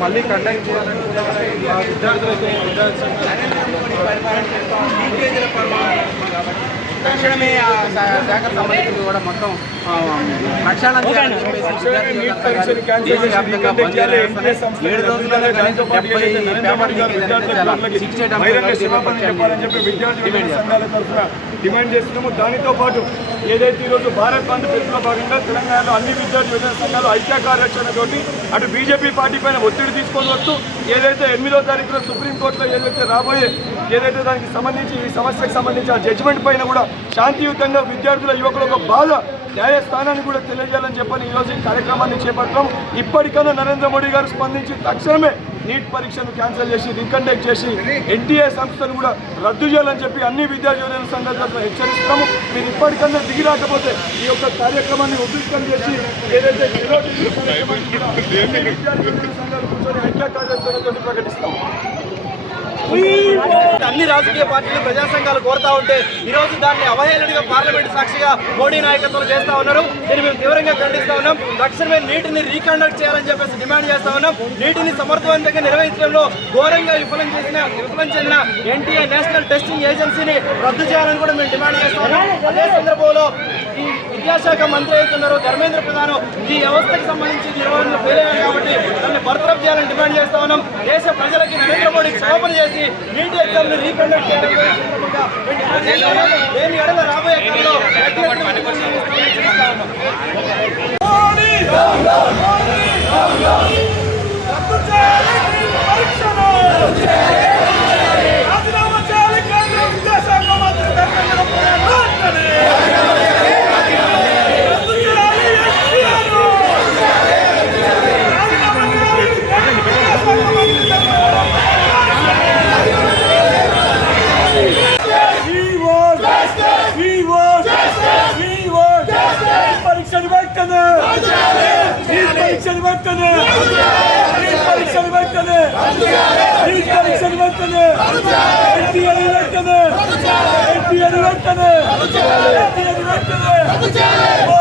మళ్ళీ కండక్ట్ చేయాలని కూడా మా విద్యార్థులైతే విద్యార్థి తక్షణమే ఆ శా- శాఖకు సంబంధించి కూడా మొత్తం ప్రక్షాళన చేయాలని చెప్పేసి ఏడు రోజుల్లో డెబ్బై పేపర్ డిమాండ్ చేస్తున్నాము. దానితో పాటు ఏదైతే ఈరోజు భారత్ బంద్ పిలుపులో భాగంగా తెలంగాణలో అన్ని విద్యార్థి విద్యార్థి సంఘాలు ఐక్య కార్యాచరణతోటి అటు బీజేపీ పార్టీ పైన ఒత్తిడి తీసుకొని వస్తూ ఏదైతే ఎనిమిదో తారీఖున సుప్రీంకోర్టులో ఏదైతే రాబోయే ఏదైతే దానికి సంబంధించి ఈ సమస్యకు సంబంధించి ఆ జడ్జిమెంట్ పైన కూడా శాంతియుతంగా విద్యార్థుల యువకుల ఒక బాధ న్యాయస్థానాన్ని కూడా తెలియజేయాలని చెప్పని ఈరోజు ఈ కార్యక్రమాన్ని చేపట్టడం ఇప్పటికైనా నరేంద్ర మోడీ గారు స్పందించి తక్షణమే నీట్ పరీక్షను క్యాన్సిల్ చేసి రీకండక్ట్ చేసి ఎన్టీఏ సంస్థను కూడా రద్దు చేయాలని చెప్పి అన్ని విద్యార్థుల యూనియన్ సంఘాల హెచ్చరిస్తున్నాము. మీరు ఇప్పటికన్నా దిగి రాకపోతే ఈ యొక్క కార్యక్రమాన్ని ఉద్రిక్తం చేసి ఏదైతే విద్యార్థుల సంఘాలు కూర్చొని ఐక్య కార్యాచరణతో ప్రకటిస్తాము. అన్ని రాజకీయ పార్టీలు ప్రజా సంఘాలు కోరుతా ఉంటే ఈ రోజు దాన్ని అవహేళనగా పార్లమెంట్ సాక్షిగా మోడీ నాయకత్వం చేస్తా ఉన్నారు. దీన్ని మేము తీవ్రంగా ఖండిస్తా ఉన్నాం. తక్షణమే నీటిని రీకండక్ట్ చేయాలని చెప్పేసి డిమాండ్ చేస్తా ఉన్నాం. నీటిని సమర్థవంతంగా నిర్వహించడంలో ఘోరంగా విఫలం చేసిన విఫలం చెందిన ఎన్టీఏ నేషనల్ టెస్టింగ్ ఏజెన్సీని రద్దు చేయాలని కూడా మేము డిమాండ్ చేస్తా ఉన్నాం. అదే సందర్భంలో ఈ విద్యాశాఖ మంత్రి అవుతున్నారు ధర్మేంద్ర ప్రధాన్ ఈ వ్యవస్థకు సంబంధించి నిర్వహణలో ఫెయిల్ అయ్యారు కాబట్టి దాన్ని బర్తరఫ్ చేయాలని డిమాండ్ చేస్తా ఉన్నాం. దేశ ప్రజలకి నరేంద్ర చేసి నీట్ ఎగ్జామ్ని రీకండక్ట్ చేయడం దేని ఎడల రాబోయే కాలంలో పరీక్షలు వెంటనే నీట్ పరీక్షలు వెంటనే నీట్ పరీక్షలు వెంటనే ఎన్టీఆర్ వెంటనే ఎన్టీఆర్ వెంటనే ఎన్టీఆర్ వెంటనే